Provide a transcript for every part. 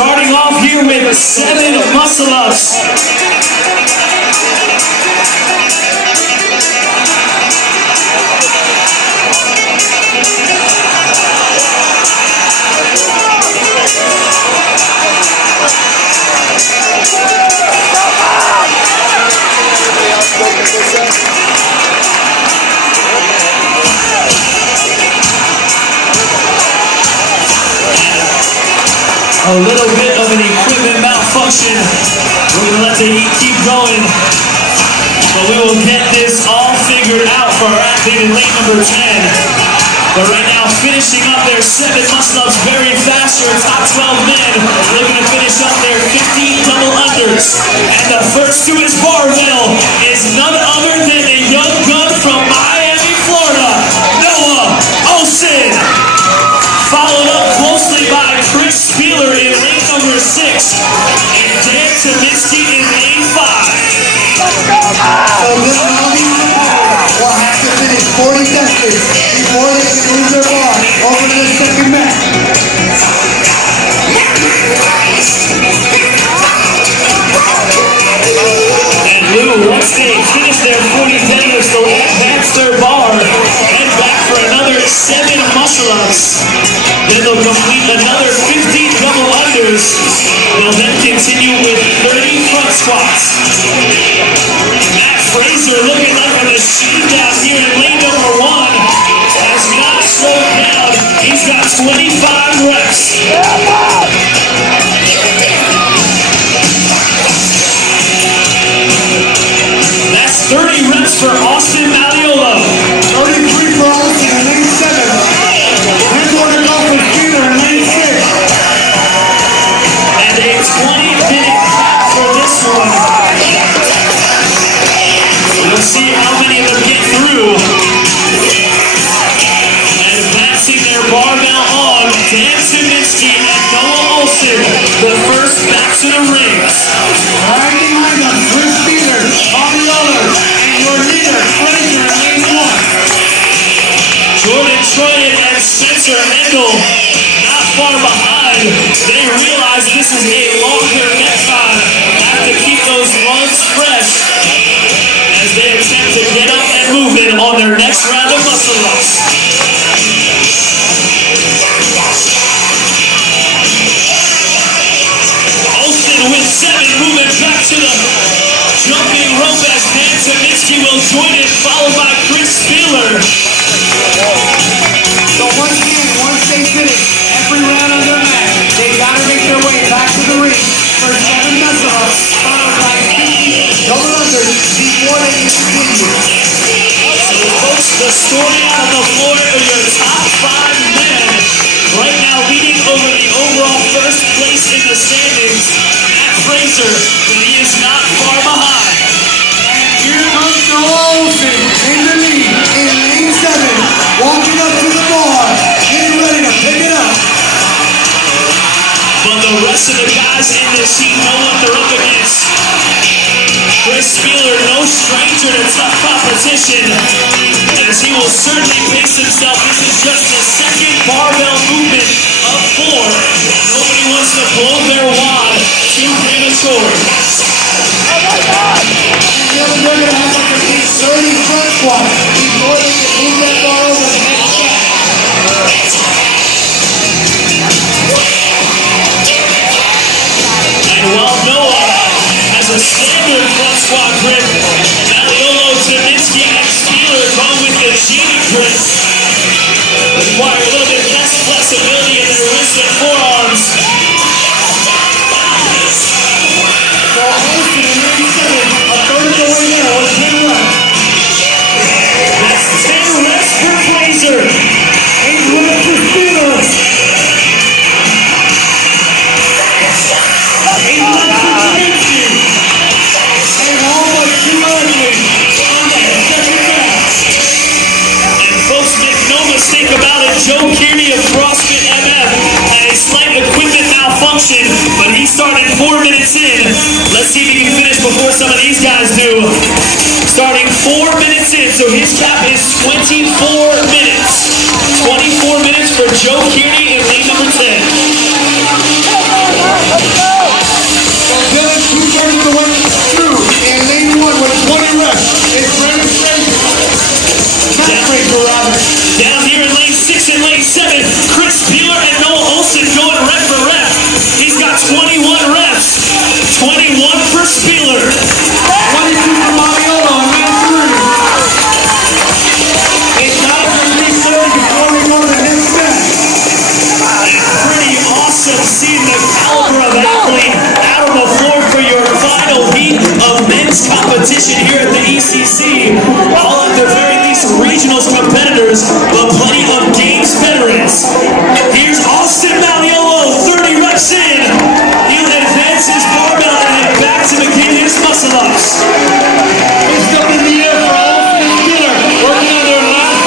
Starting off here with 7 muscle-ups. A little bit of an equipment malfunction. We're going to let the heat keep going. But we will get this all figured out for our athlete in lane number 10. But right now, finishing up their 7 muscle-ups very fast. Your top 12 men looking to finish up their 15 double unders. And the first to his barbell is none other than a young gun from Miami, Florida, Noah Olsen. Followed up closely by Chris Spieler in lane number 6 and Dan Tominski in lane 5. So this will have to finish 40 seconds before they can move their bar over to the second mat. And Lou, once they finish their 40 deadlifts, they'll advance their bar, head back for another 7 muscle-ups. Then they'll complete another 15 double unders. They'll then continue with 30 front squats. Matt Fraser, looking like a machine down here in lane number 1, has not slowed down. He's got 25 reps. That's 30 reps for Austin Maliolo. 33 for Austin in lane 7. We're going to go for Spieler in lane 6. And a 20-minute cap for this one. We'll see how many of them get through. Advancing their barbell on, Dan Tominski and Noah Olsen, the first back to the rings. Right behind them, Chris Spieler, Maliolo, and your leader, Fraser in lane 1. Jordan Troyan and Spencer Endel not far behind. They realize this is a longer metcon. Have to keep those lungs fresh as they attempt to get up and moving on their next round of muscle-ups. Olsen with 7, moving back to the jumping rope as Dan Tominski will join it, followed by Chris Spieler. So once again, once they finish every round on their mat, they gotta make their way back to the ring for 7 muscle-ups, followed by 50 double unders before they can continue. So folks, the story on the floor are your top 5 men. Right now leading over the overall first place in the standings, Matt Fraser, but he is not far behind. And here comes Noah Olsen in the lead in lane 7, walking up to the bar, getting ready to pick it up. But the rest of the guys in this heat know what they're up against. Chris Spieler, no stranger to tough competition, as he will certainly pace himself. This is just the second barbell movement of 4. Nobody wants to blow their wad too premature. And they're going to have to complete 30 front squats before they can move that bar over the next mat. And while Noah has a standard front squat grip, Maliolo, Tominski, and Spieler go with the Genie grip. Require a little bit less flexibility in their wrists and forearms. So Olsen in lane 7, a third of the way there with 10 reps. That's 10 reps for Fraser. 8 reps for Spieler. 8 reps for Tominski. And almost 2 athletes on that second mat. And folks, make no mistake about it, Joe Kearney of CrossFit MF had a slight equipment malfunction, but he started 4 minutes in. Let's see if he can finish before some of these guys do. Starting 4 minutes in, so his cap is 24 minutes. 24 minutes for Joe Kearney in lane number 10. competition here at the ECC. All at the very least regionals competitors, but plenty of games veterans. Here's Austin Maliolo, 30 reps in. He'll advance his barbell and head back to begin his muscle-ups. It's up in the air for Austin Miller. Working on their last.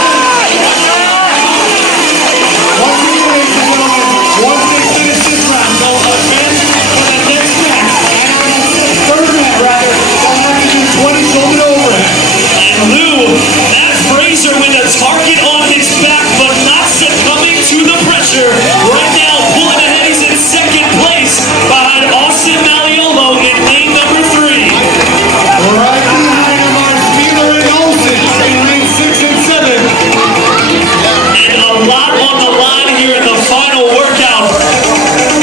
Once again, ladies and gentlemen, once they finish this round, they'll advance for the next match. And on the third match, rather, they'll have to do 20 shoulder overhead. And Lou, Matt Fraser with a target on his back, but not succumbing to the pressure. Right now, pulling ahead, he's in second place behind Austin Maliolo in lane number 3. Right behind him are Spieler and Olsen in lane 6 and 7. And a lot on the line here in the final workout.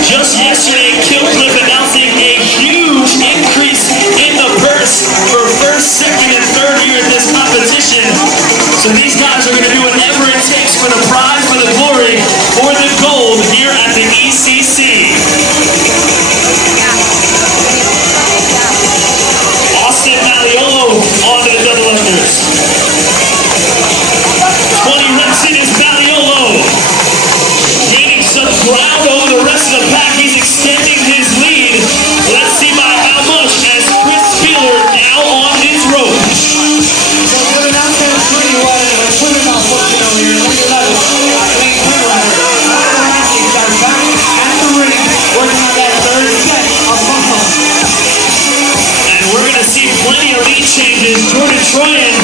Just yesterday, Killcliff announcing a huge increase in the purse for first, second, and third here at this competition. So these guys are going to do whatever it takes for the prize, for the glory, for the gold here at the ECC. Austin Maliolo on to the double unders. 20 reps in is Maliolo. Gaining some ground over the rest of the pack. He's extending his lead. Let's see by how much as Chris Spieler now on his rope. So they're announcing a pretty well in a swimming mouth working over here. Lane 11, lane 10 rider. Athletes are back at the ring, working on that third set of muscle. And we're going to see plenty of lead changes. Jordan Troyan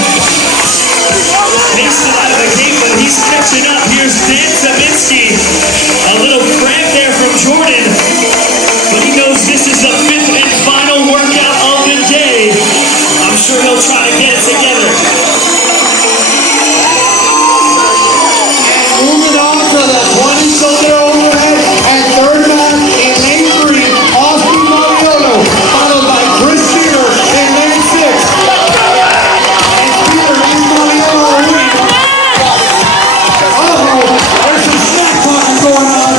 makes it out of the gate, but he's catching up. Here's Dan Sabinsky. A little cramp there from Jordan, but he knows this is the 5th and final workout of the day. I'm sure he'll try to get it together. And moving on to the 20 shoulder overhead and third match in lane 3, Austin Maliolo, followed by Chris Spieler in lane 6. And Spieler gives Maliolo a win. There's some snack talking going on.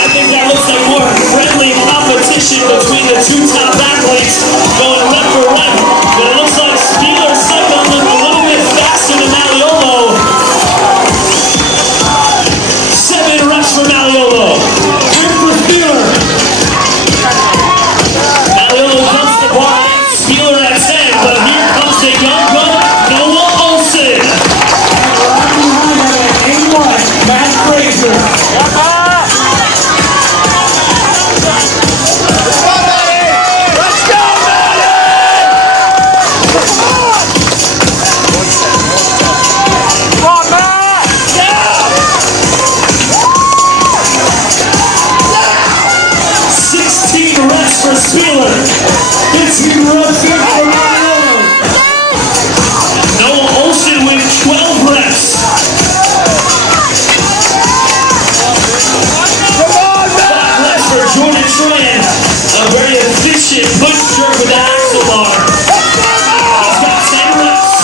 I think that looks like more friendly competition between the two top athletes going rep for rep. But it looks like Spieler cycled a little bit faster than Maliolo. 7 reps for Maliolo. Win for Spieler. Maliolo comes to the bar, Spieler at 10, but here comes the young gun, Noah Olsen. Right behind him at 81, Matt Fraser. For Spieler. 15 reps in for Maliolo. Noah Olsen with 12 reps. 5 reps for Jordan Troyan. A very efficient push jerk with the axle bar. He's got 10 reps.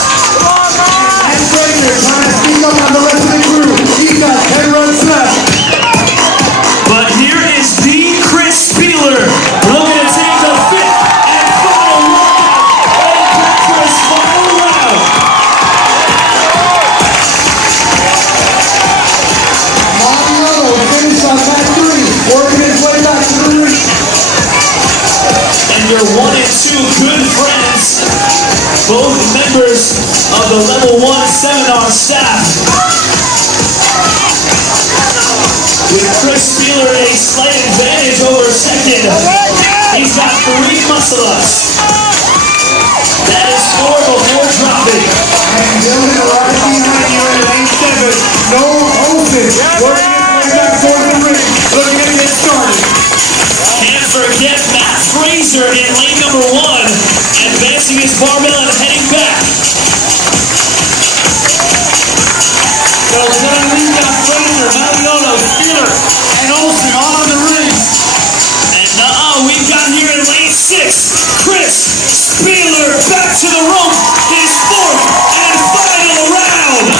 And Fraser trying to speak up on the rest of the crew. He's got 10 reps left. But here is the Chris Spieler looking to take the 5th and final workout. Heading back for his final round. Maliolo finished on mat 3, working his way back to the ring. And your 1 and 2 good friends, both members of the Level 1 seminar staff. With Chris Spieler a slight advantage over second. He's got 3 muscle-ups. That is 4 before dropping. And building right behind you in lane 7, Noah Olsen working his way back towards the ring, looking to get started. Can't forget Matt Fraser in lane number 1, advancing his barbell and heading back. So then we've got Fraser, Maliolo, Spieler, and Olsen all on the ring. And we've got here in lane 6, Chris Spieler back to the rope, his 4th and final round.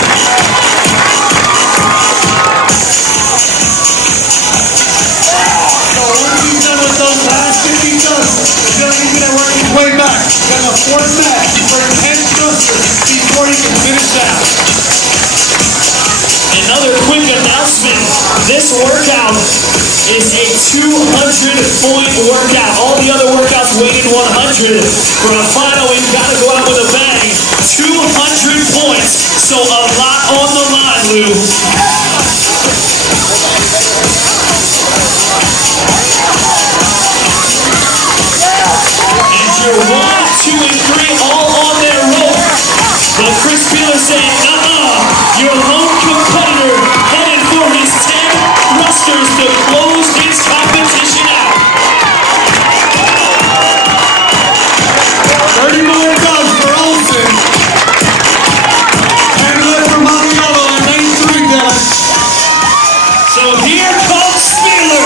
So once he's done with those last 50 jumps, he's going to be going to work his way back. got a fourth set for 10 thrusters before he can finish out. Another quick announcement. This workout is a 200-point workout. All the other workouts weighted 100. For a final, we've got to go out with a bang. 200 points. So a lot on the line, Lou. And your 1, 2, and 3 all on their rope. But Chris Peeler saying, your lone competitor headed for his 10 thrusters to close his competition out. 30 more to go for Olsen. 10 left for Mariano in lane 3, Dylan. So here comes Spieler.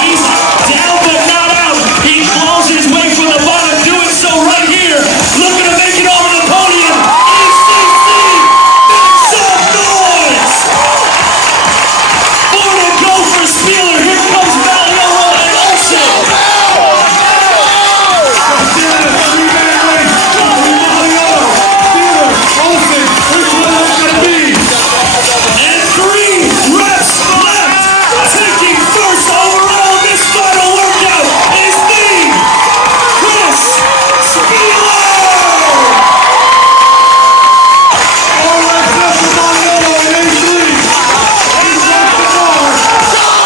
He's down but not out. He claws his way from the bottom, doing so right here. Looking to make it over the podium. ECC, make some noise. 4 to go for Spieler. Here comes Valiolo and Olsen. Dylan, a 3-man race. Mariano, Spieler, Olsen. Which one is it going to be? And 3 reps left. Taking first overall in this final workout is the Chris Spieler. All right, left for Mariano in lane 3. He's left the bar.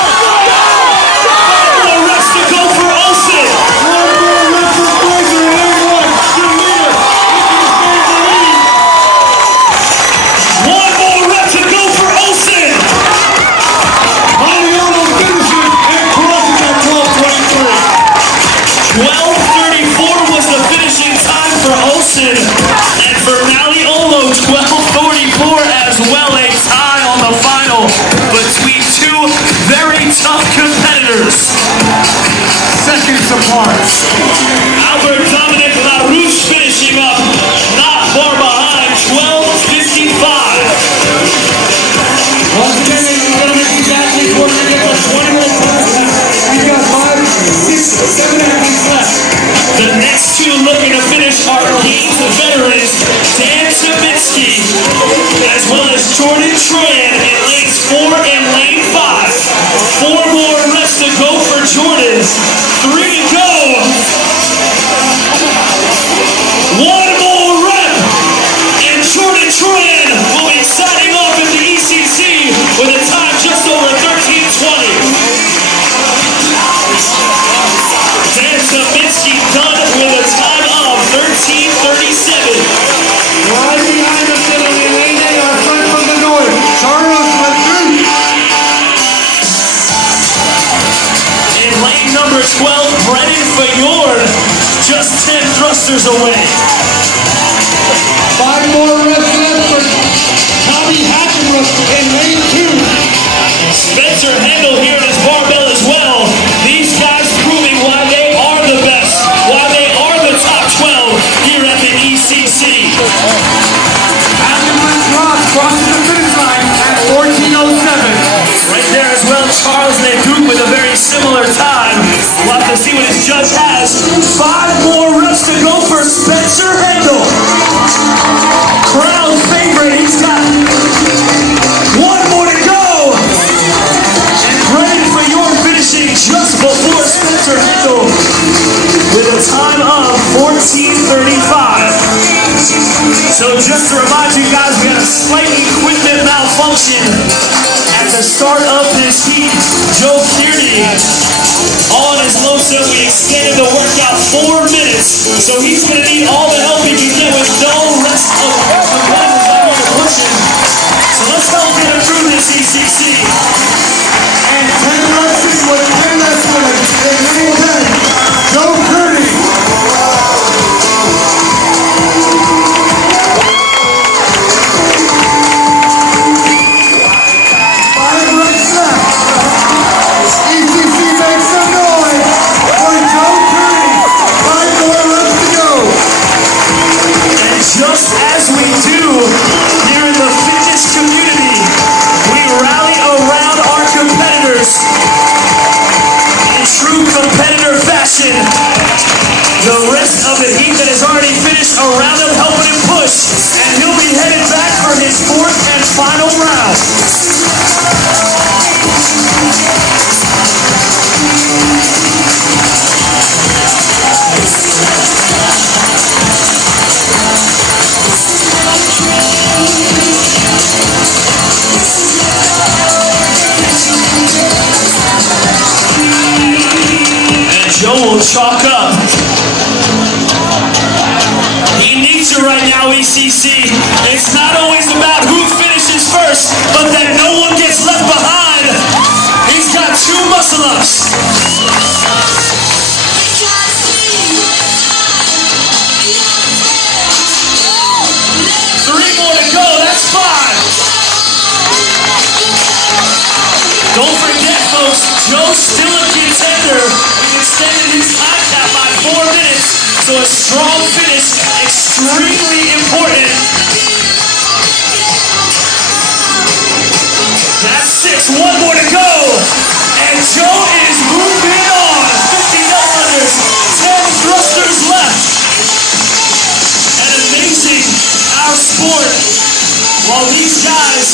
5 more reps to go for Olsen. One more rep for Fraser in lane 1. Your leader, looking to stay in the lead. 1 more rep to go for Olsen. Mariano finishes and crosses at 12:23. 12:34 was the finishing time for Olsen. And for Maliolo, 12:44 as well. A tie on the final between 2 very tough competitors. Seconds apart. Albert Dominic LaRouche finishing up, not far behind, 12:55. Once again, ladies and gentlemen, these athletes want to get their 20-minute time. We've got 5, 6, 7 athletes left. The next 2 looking to finish are Gaines veterans Dan Saminsky, as well as Jordan Tran in lanes 4 and lane 5. 4 more reps to go for Jordan. 3 to go. 1 more rep, and Jordan Tran will be signing off at the ECC with a time just over 13:20. Dan Saminsky done with a time of 13:37. Right behind us, Dylan, in lane 8, our friend from the north, Charles Leclerc. In lane number 12, Brennan Fayord, just 10 thrusters away. 5 more reps left for Tommy Hackenrook in lane 2. Spencer Hendel here in his barbell as well. These guys proving why they are the best, why they are the top 12 here at the ECC. Hackenrook Ross crosses the finish line at 14:07. Right there as well, Charles Leduc with a very similar time. We'll have to see what his judge has. 5 more reps to go for Spencer Hendel. Crowd favorite, he's got 1 more to go. And Brennan Fayord finishing just before Spencer Hendel with a time of 14:35. So just to remind you guys, we had a slight equipment malfunction at the start of this heat. Joe Kearney on his low set, we extended the workout 4 minutes, so he's going to need all the help he can get with no rest of competitors out here to push him. So let's help get him through this ECC. And 10 reps in with 10 less minutes in lane 10. Joe Kearney. 5 reps left. ECC makes some noise for Joe Kearney. 5 more reps to go. of the heat that has already finished around him, helping him push. And he'll be headed back for his fourth and final round. Joe will chalk up. He needs it right now, ECC. It's not always about who finishes first, but that no one gets left behind. He's got 2 muscle-ups. 3 more to go, that's 5. Don't forget, folks, Joe's still a contender. He extended his time cap by 4 minutes, so a strong finish, extremely important. That's 6, 1 more to go. And Joe is moving on. 50 no-unders, 10 thrusters left. And amazing, our sport. While these guys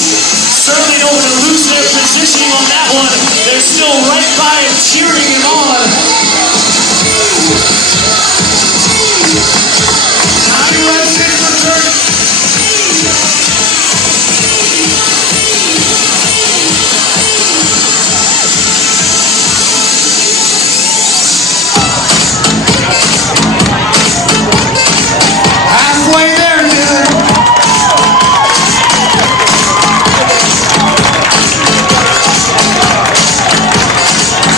certainly don't want to lose their positioning on that one, they're still right by him, cheering him on. 9 reps in for 30. Halfway there, Dylan.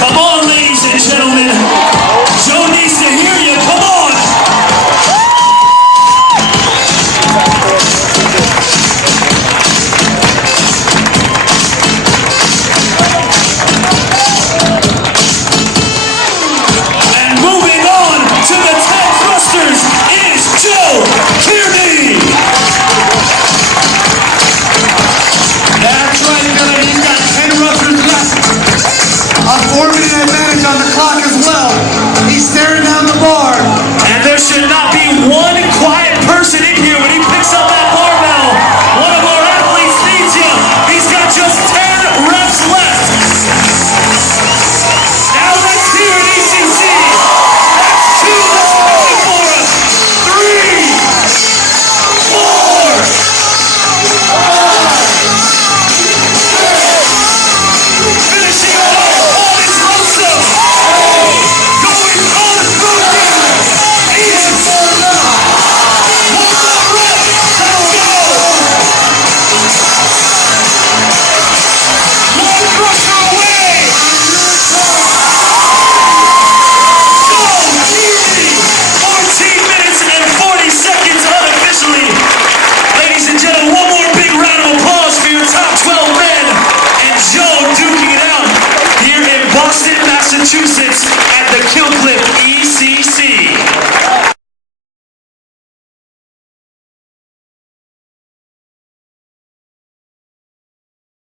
Come on, ladies and gentlemen. Joe needs to hear you. Come on. And moving on to the 10 thrusters is Joe Kearney. That's right, Dylan. He's got 10 rubbers left. A 4-minute advantage on the clock as well. He's staring down the bar. And there should not be one quiet person in here when he picks up that barbell. One of our athletes needs you. He's got just 10 reps left. Now let's hear it, ECC. That's 2 that's coming for us. 3, 4, 5. Finishing off all explosive. Going unbroken. Easy. One more rep. Let's go. 1 thruster away. Joe Kearney. 14 minutes and 40 seconds unofficially. Ladies and gentlemen, one more big round of applause for your top 12 men. And Joe duking it out here in Boston, Massachusetts at the Kill Clip ECC.